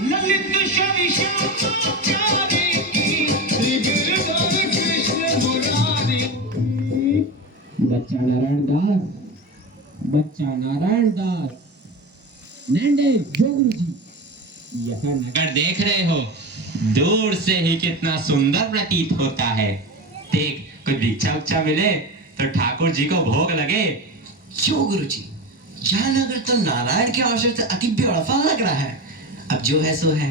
ललित शवि श्यामा प्यारे की गिरधर कृष्ण मुरारी। बच्चा नारायण दास, बच्चा नारायण दास, नंदे जो गुरु जी। यह नगर देख रहे हो, दूर से ही कितना सुंदर प्रतीत होता है। देख, कुछ भिक्षा उच्छा मिले तो ठाकुर जी को भोग लगे। क्यों गुरुजी, यह नगर तो नारायण के अवसर से अति ब्यूटीफुल लग रहा है। अब जो है सो है,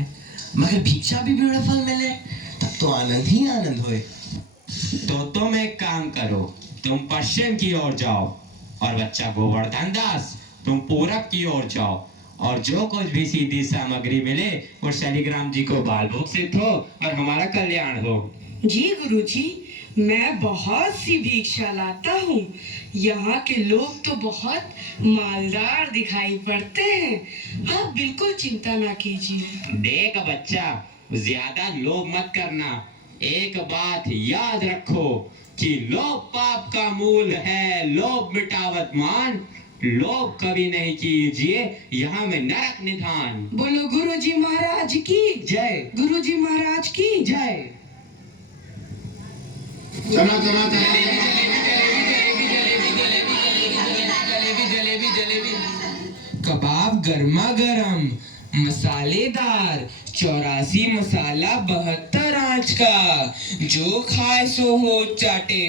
मगर भिक्षा भी ब्यूटीफुल मिले तब तो आनंद ही आनंद होए। तो तुम एक काम करो, तुम पश्चिम की ओर जाओ और बच्चा गोवर्धन दास तुम पूरब की ओर जाओ, और जो कुछ भी सीधी सामग्री मिले वो शालिग्राम जी को बाल भोग सिद्ध हो और हमारा कल्याण हो। जी गुरुजी, मैं बहुत सी भिक्षा लाता हूँ। यहाँ के लोग तो बहुत मालदार दिखाई पड़ते हैं। आप बिल्कुल चिंता ना कीजिए। देख बच्चा, ज्यादा लोभ मत करना। एक बात याद रखो कि लोभ पाप का मूल है। लोभ मिटावत मान, लोभ कभी नहीं कीजिए, यहाँ में नरक निधान। बोलो गुरुजी महाराज की जय। गुरुजी महाराज की जय। चला चला चला जलेबी जलेबी, कबाब गर्मा गर्म मसालेदार, 84 मसाला 72 आंच का। जो खाए सो हो चाटे,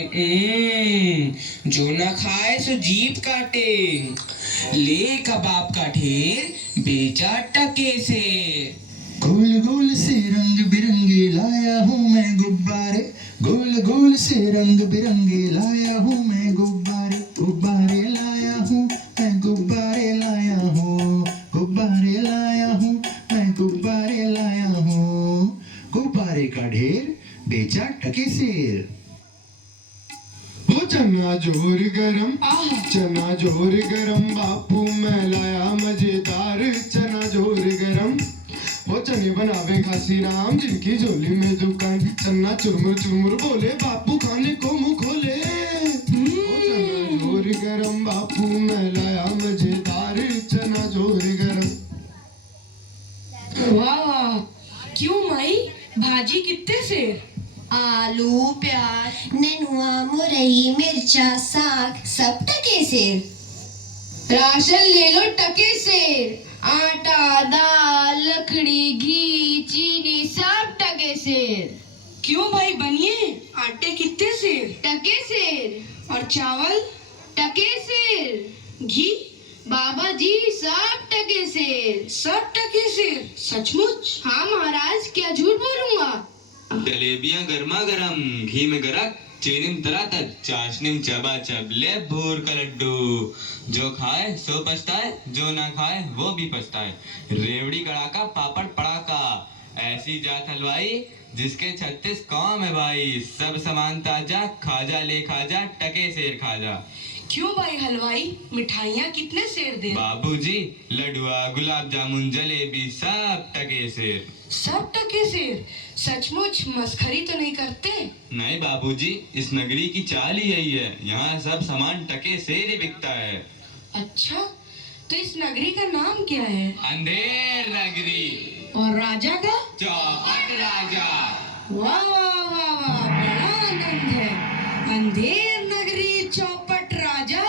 जो न खाए सो जीभ काटे। ले कबाब का ढेर, बेचा टके से। गोल गोल से रंग बिरंगे लाया हूँ मैं गुब्बारे, गोल गोल से रंग बिरंगे लाया हूँ मैं गुब्बारे। गुब्बारे लाया हूँ मैं, गुब्बारे लाया हूँ, गुब्बारे लाया हूँ मैं, गुब्बारे लाया हूँ। गुब्बारे का ढेर, बेचा टके सेर। वो चना जोर गरम, चना जोर गरम, बापू मैं लाया मजेदार चना जोर गरम। वो चने बनावे खासी राम, जिनकी झोली में दुकान, चन्ना चुरमुर चुरमुर बोले, बापू खाने को मुंह खोले। वो चना जोर गरम, बापू मैं लाया मजेदार चना जोर गरम। वाह वाह, क्यों माई, भाजी कितने से? आलू, प्याज, नेनुआ, मुरई, मिर्चा, साग सब टके से। राशन ले लो टके से। आटा, दाल, लकड़ी, घी, चीनी सब टके से। क्यों भाई बनिए, आटे कितने से? टके से। और चावल? टके से। घी? बाबा जी सब टके से। सब टके से? सचमुच? हाँ महाराज, क्या झूठ बोलूंगा। जलेबियां गर्मा गर्म, घी में गरक, चीनी में तरातक, चाशनी में चबाचब, ले भूर का लड्डू। जो खाए सो पछताए, जो ना खाए वो भी पछताए। रेवड़ी कड़ाका, पापड़ पड़ाका, ऐसी जात हलवाई जिसके 36 काम है भाई। सब सामान ताजा, खाजा ले खाजा, टके सेर खाजा। क्यों भाई हलवाई, मिठाइयाँ कितने सेर दे? बाबूजी, लडुआ, गुलाब जामुन, जलेबी सब टके सेर। सब टके सेर? सचमुच मस्खरी तो नहीं करते? नहीं बाबूजी, इस नगरी की चाल ही यही है, यहाँ सब सामान टके सेर ही बिकता है। अच्छा, तो इस नगरी का नाम क्या है? अंधेर नगरी। और राजा का? चौपट राजा। वाह वाह वाह वाह, बड़ा आनंद है। अंधेर नगरी, चौपट राजा।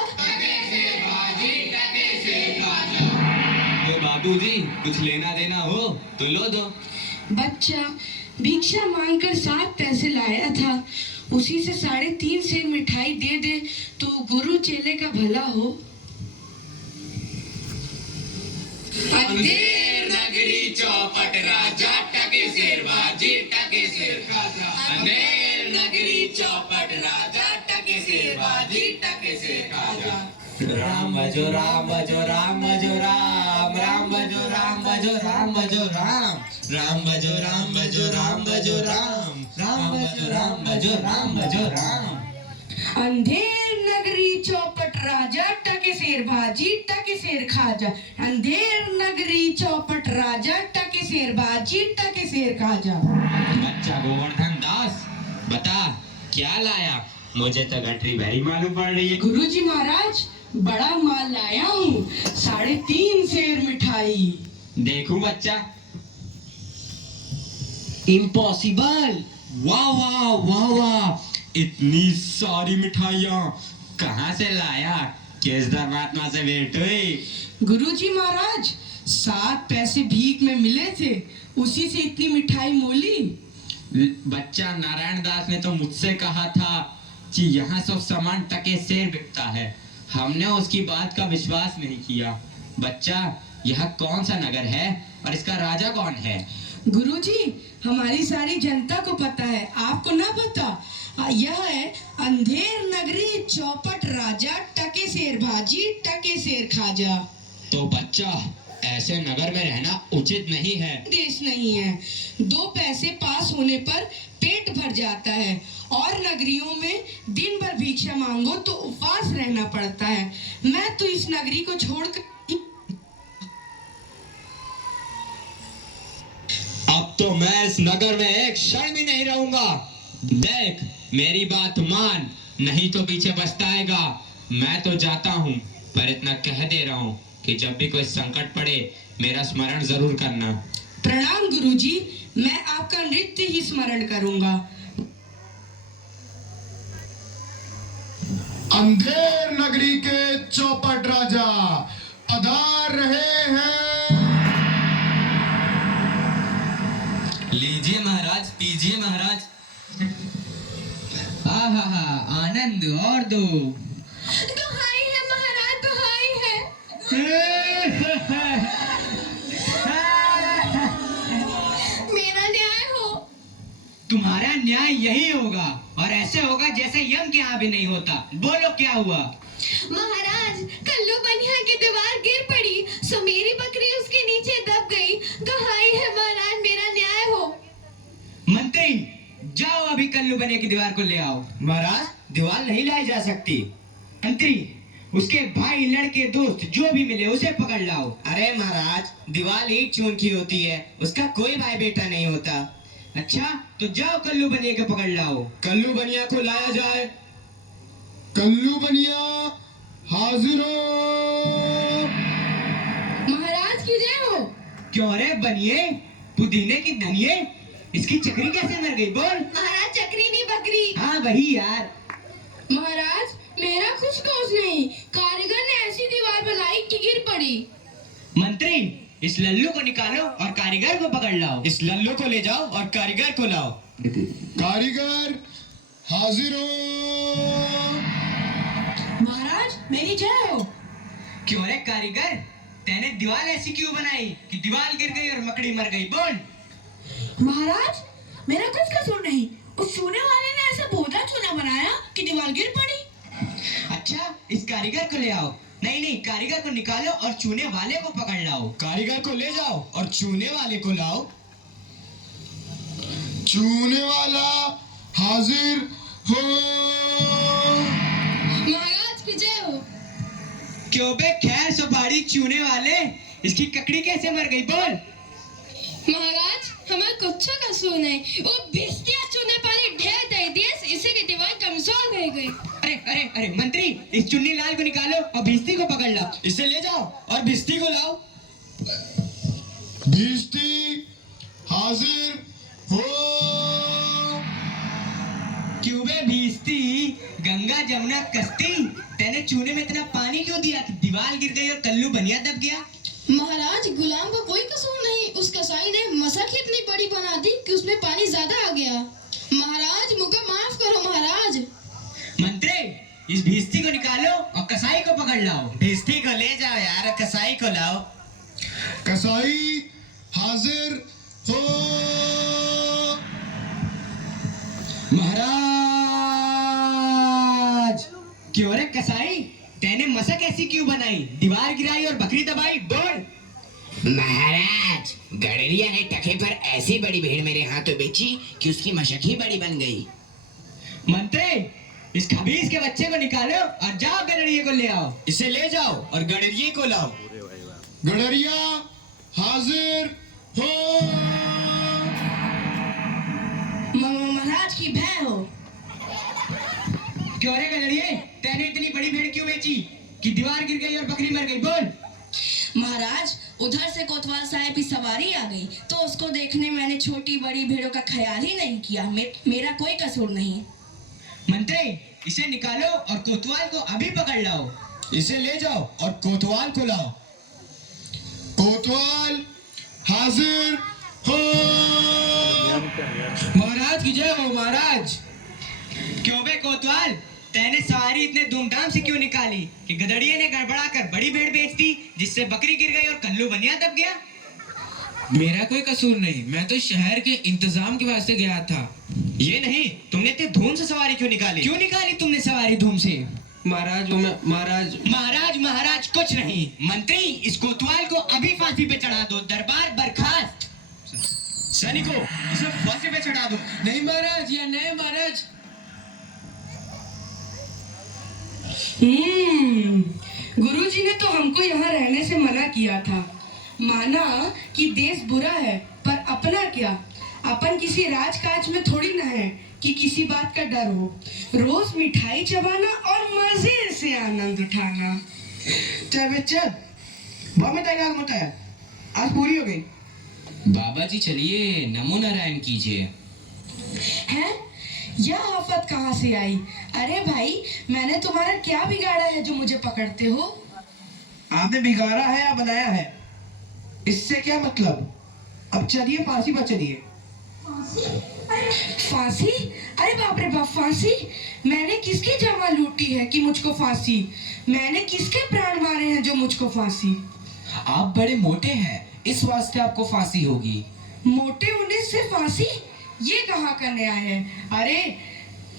तो बाबूजी, कुछ लेना देना हो तो लो दो। बच्चा भिक्षा मांगकर 7 पैसे लाया था, उसी से 3.5 सेर मिठाई दे दे तो गुरु चेले का भला हो। अंधेर नगरी, चौपट राजा, टके सेर बाजी, टके सेर खाजा। अंधेर नगरी, चौपट राजा, टके सेर बाजी, टके सेर खाजा। राम भजो राम भजो राम भजो राम, राम भजो राम भजो राम भजो राम, राम भजो राम भजो राम भजो राम, राम भजो राम भजो राम भजो राम। अंधेर नगरी, चौपट राजा, टके सेर भाजी, टके सेर खाजा। अंधेर नगरी, चौपट राजा, टके सेर भाजी, टके सेर खाजा। बच्चा गोवर्धन दास, बता क्या लाया? मुझे तो गठरी भरी मालूम पड़ रही है। गुरुजी महाराज, बड़ा माल लाया हूँ, 3.5 सेर मिठाई। देखूं बच्चा, इम्पॉसिबल। वाह वाह वाह वाह, इतनी सारी मिठाइयाँ कहाँ से लाया? किस धर्मात्मा से भेंट हुई? गुरुजी महाराज 7 पैसे भीख में मिले थे, उसी से इतनी मिठाई मोली। बच्चा नारायण दास ने तो मुझसे कहा था कि यहाँ सब सामान टके सेर बिकता है। हमने उसकी बात का विश्वास नहीं किया। बच्चा, यह कौन सा नगर है और इसका राजा कौन है? गुरुजी, हमारी सारी जनता को पता है, आपको ना पता? यह है अंधेर नगरी, चौपट राजा, टके शेर भाजी, टके शेर खाजा। तो बच्चा, ऐसे नगर में रहना उचित नहीं है। देश नहीं है। 2 पैसे पास होने पर पेट भर जाता है, और नगरियों में दिन भर भिक्षा मांगो तो उपवास रहना पड़ता है। मैं तो इस नगरी को छोड़कर अब तो मैं इस नगर में एक क्षण भी नहीं रहूंगा। देख, मेरी बात मान, नहीं तो पीछे पछताएगा। मैं तो जाता हूँ, पर इतना कह दे रहा हूँ कि जब भी कोई संकट पड़े मेरा स्मरण जरूर करना। प्रणाम गुरुजी, मैं आपका नृत्य ही स्मरण करूंगा। अंधेर नगरी के चौपट राजा पधार रहे हैं। लीजिए महाराज, पीजिए महाराज। हा आनंद और दो। दुहाई है महाराज, दुहाई है। मेरा न्याय हो। तुम्हारा न्याय यही होगा, और ऐसे होगा जैसे यम के यहाँ भी नहीं होता। बोलो क्या हुआ? महाराज, कल्लू बनिया की दीवार गिर पड़ी, सो मेरी बकरी उसके नीचे दब गई। दुहाई है महाराज, मेरा न्याय हो। मंत्री, जाओ अभी कल्लू बनिया की दीवार को ले आओ। महाराज, दीवार नहीं लाई जा सकती। मंत्री, उसके भाई, लड़के, दोस्त जो भी मिले उसे पकड़ लाओ। अरे महाराज, दीवार ईंट चून की होती है, उसका कोई भाई बेटा नहीं होता। अच्छा, तो जाओ कल्लू बनिया के पकड़ लाओ। कल्लू बनिया को लाया जाए। कल्लू बनिया हाजिर हो। महाराज की जय हो। क्यों रे बनिए, पुदीने की धनिये, इसकी चक्री कैसे मर गई? बोल। महाराज, चक्री नहीं बकरी। हाँ वही यार। महाराज, मेरा कुछ दोष नहीं, कारीगर ने ऐसी दीवार बनाई कि गिर पड़ी। मंत्री, इस लल्लू को निकालो और कारीगर को पकड़ लाओ। इस लल्लू को ले जाओ और कारीगर को लाओ। कारीगर हाजिर हो। महाराज, मेरी जय हो। क्यों रे कारीगर, तैने दीवार ऐसी क्यों बनाई कि दीवार गिर गई और मकड़ी मर गई? बोल। महाराज, मेरा कुछ कसूर नहीं, उस चूने वाले ने ऐसा बोझा चूना बनाया कि दीवार गिर पड़ी। अच्छा, इस कारीगर को ले आओ। नहीं, कारीगर को निकालो और चूने वाले को पकड़ लाओ। कारीगर को ले जाओ और चूने वाले को लाओ। चूने वाला हाजिर हो। महाराज की जय हो। क्यों बे खैर सुपारी चूने वाले, इसकी ककड़ी कैसे मर गई? बोल। महाराज, हमें कुछ कसूर नहीं, वो बेस्तिया चूने पानी ढेर दे दिए, इसी की दीवार कमजोर रह गई। अरे मंत्री, इस चुन्नी लाल को निकालो और भिस्ती को पकड़ लाओ। इसे ले जाओ और भिस्ती को लाओ। भिस्ती हाजिर हो। क्यों बे भिस्ती, गंगा जमुना कश्ती, तैने चूने में इतना पानी क्यों दिया कि दीवार गिर गई और कल्लू बनिया दब गया? महाराज, गुलाम का कोई कसूर नहीं, उस कसाई ने मसक ही इतनी बड़ी बना दी कि उसमें पानी ज्यादा आ गया। महाराज, मुझे माफ करो महाराज। मंत्री, इस भिस्ती को निकालो और कसाई को पकड़ लाओ। भिस्ती को ले जाओ यार, कसाई को लाओ। कसाई हाजिर हो। महाराज, क्यों रे कसाई, तैने मसक ऐसी क्यों बनाई, दीवार गिराई और बकरी दबाई? बोल। महाराज, गडरिया ने टके पर ऐसी बड़ी भीड़ मेरे हाथों बेची कि उसकी मशक ही बड़ी बन गई। मंत्री, इस खबीज के बच्चे को निकालो और जाओ गडरिये को ले आओ। इसे ले जाओ और गडरिये को लाओ। गडरिया हाजिर हो। महाराज की भय हो। क्यों रे गडरिये, तैने इतनी बड़ी भीड़ क्यों बेची कि दीवार गिर गई और बकरी मर गई? बोल। महाराज, उधर से कोतवाल साहब की सवारी आ गई तो उसको देखने मैंने छोटी बड़ी भेड़ों का ख्याल ही नहीं किया। मेरा कोई कसूर नहीं। मंत्री, इसे निकालो और कोतवाल को अभी पकड़ लाओ। इसे ले जाओ और कोतवाल को लाओ। कोतवाल हाजिर हो। महाराज की जय हो महाराज। क्यों बे कोतवाल, तैने सवारी इतने धूमधाम से क्यों निकाली कि गदड़िए ने गड़बड़ा कर बड़ी भेड़ बेच दी, जिससे बकरी गिर गई और कल्लू बनिया दब गया? मेरा कोई कसूर नहीं, मैं तो शहर के इंतजाम के वास्ते गया था। ये नहीं, तुमने इतने धूम से सवारी क्यों निकाली? क्यों निकाली तुमने सवारी धूम से? महाराज महाराज कुछ नहीं। मंत्री, इस कोतवाल को अभी फांसी पे चढ़ा दो। दरबार बर्खास्त। सैनिकों, इसे फांसी पे चढ़ा दो। नहीं महाराज, या नहीं महाराज। गुरुजी ने तो हमको यहाँ रहने से मना किया था। माना कि देश बुरा है, पर अपना क्या, अपन किसी राजकाज में थोड़ी ना है कि किसी बात का डर हो। रोज मिठाई चबाना और मजे से आनंद उठाना। चल बच्चा, बहुत मत आया, आज पूरी हो गई। बाबा जी चलिए, नमो नारायण कीजिए। हैं? यह आफत कहाँ से आई? अरे भाई, मैंने तुम्हारा क्या बिगाड़ा है जो मुझे पकड़ते हो? आपने बिगाड़ा है या बनाया है, इससे क्या मतलब। अब चलिए फांसी पर चलिए। फांसी? अरे बाप रे बाप, फांसी? मैंने किसकी जमा लूटी है कि मुझको फांसी? मैंने किसके प्राण मारे हैं जो मुझको फांसी? आप बड़े मोटे हैं, इस वास्ते आपको फांसी होगी। मोटे होने से फांसी? ये कहाँ का न्याय है? अरे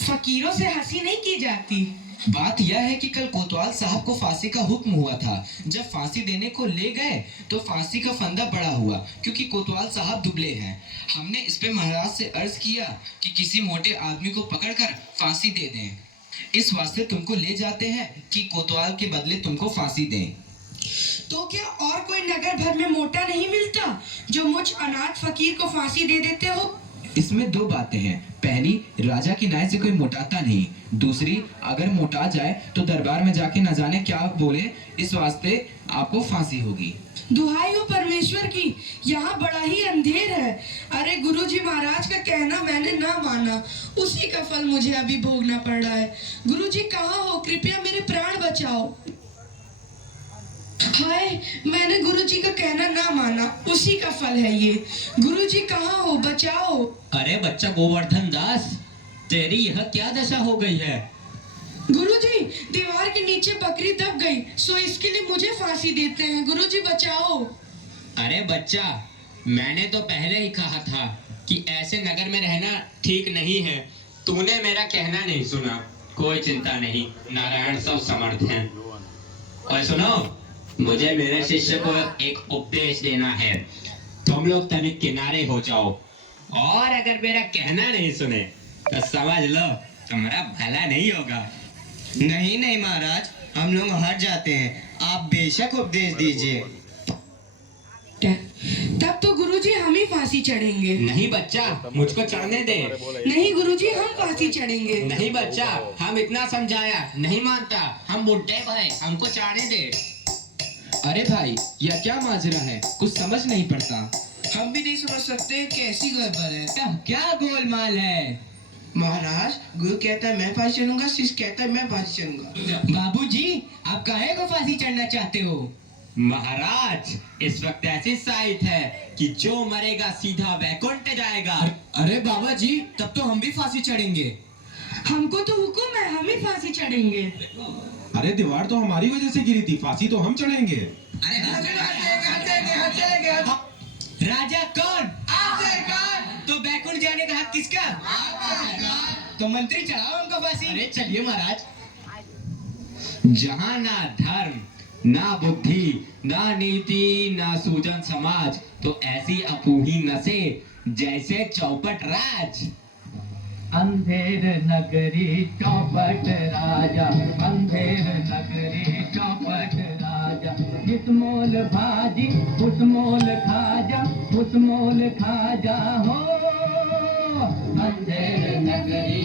फकीरों से हंसी नहीं की जाती। बात यह है कि कल कोतवाल साहब को फांसी का हुक्म हुआ था। जब फांसी देने को ले गए तो फांसी का फंदा बड़ा हुआ, क्योंकि कोतवाल साहब दुबले हैं। हमने इस पे महाराज से अर्ज किया कि किसी मोटे आदमी को पकड़कर फांसी दे दें। इस वास्ते तुमको ले जाते हैं कि कोतवाल के बदले तुमको फांसी दें। तो क्या और कोई नगर भर में मोटा नहीं मिलता जो मुझ अनाथ फकीर को फांसी दे देते हो? इसमें दो बातें हैं। पहली, राजा की न्याय से कोई मोटाता नहीं। दूसरी, अगर मोटा जाए तो दरबार में जाके न जाने क्या बोले, इस वास्ते आपको फांसी होगी। दुहाई हो परमेश्वर की, यहाँ बड़ा ही अंधेर है। अरे गुरुजी महाराज का कहना मैंने ना माना, उसी का फल मुझे अभी भोगना पड़ रहा है। गुरुजी कहाँ हो? कृपया मेरे प्राण बचाओ। हाय, मैंने गुरुजी का कहना ना माना, उसी का फल है ये। गुरुजी कहाँ हो? बचाओ। अरे बच्चा गोवर्धन दास, तेरी यह क्या दशा हो गई है? गुरुजी, दीवार के नीचे बकरी दब गई, सो इसके लिए मुझे फांसी देते हैं। गुरुजी बचाओ। अरे बच्चा, मैंने तो पहले ही कहा था कि ऐसे नगर में रहना ठीक नहीं है। तूने मेरा कहना नहीं सुना। कोई चिंता नहीं, नारायण सब समर्थ हैं। और सुनो, मुझे मेरे शिष्य को एक उपदेश देना है। तुम लोग तनिक किनारे हो जाओ, और अगर मेरा कहना नहीं सुने तो समझ लो तुम्हारा भला नहीं होगा। नहीं महाराज, हम लोग हट जाते हैं, आप बेशक उपदेश दीजिए। तब तो गुरुजी हम ही फांसी चढ़ेंगे। नहीं बच्चा, मुझको चढ़ने दे। नहीं गुरुजी, हम फांसी चढ़ेंगे। नहीं बच्चा, हम इतना समझाया, नहीं मानता। हम बुढ़े भाई, हमको चढ़ने दे। अरे भाई, यह क्या माजरा है, कुछ समझ नहीं पड़ता। हम भी नहीं समझ सकते कैसी गड़बड़ है। क्या गोलमाल है? महाराज, गुरु कहता है मैं फांसी चढ़ूंगा, शिष्य कहता है मैं फांसी चढ़ूंगा। बाबूजी, आप काहे को फांसी चढ़ना चाहते हो? महाराज, इस वक्त ऐसी साइट है कि जो मरेगा सीधा वैकुंठ जाएगा। अरे बाबा जी, तब तो हम भी फांसी चढ़ेंगे। हमको तो हुक्म है, हम ही फांसी चढ़ेंगे। अरे दीवार तो हमारी वजह से गिरी थी, फांसी तो हम चढ़ेंगे। राजा कौन? तो बैकुंठ जाने का हक किसका? तो मंत्री चढ़ाओ उनको फांसी। अरे चलिए महाराज। जहाँ ना धर्म, ना बुद्धि, ना नीति, ना सूजन समाज, तो ऐसी अपूही नसे जैसे चौपट राज। अंधेर नगरी चौपट राजा, अंधेर नगरी चौपट राजा। जिस मोल भाजी उस मोल खाजा, उस मोल खाजा हो। अंधेर नगरी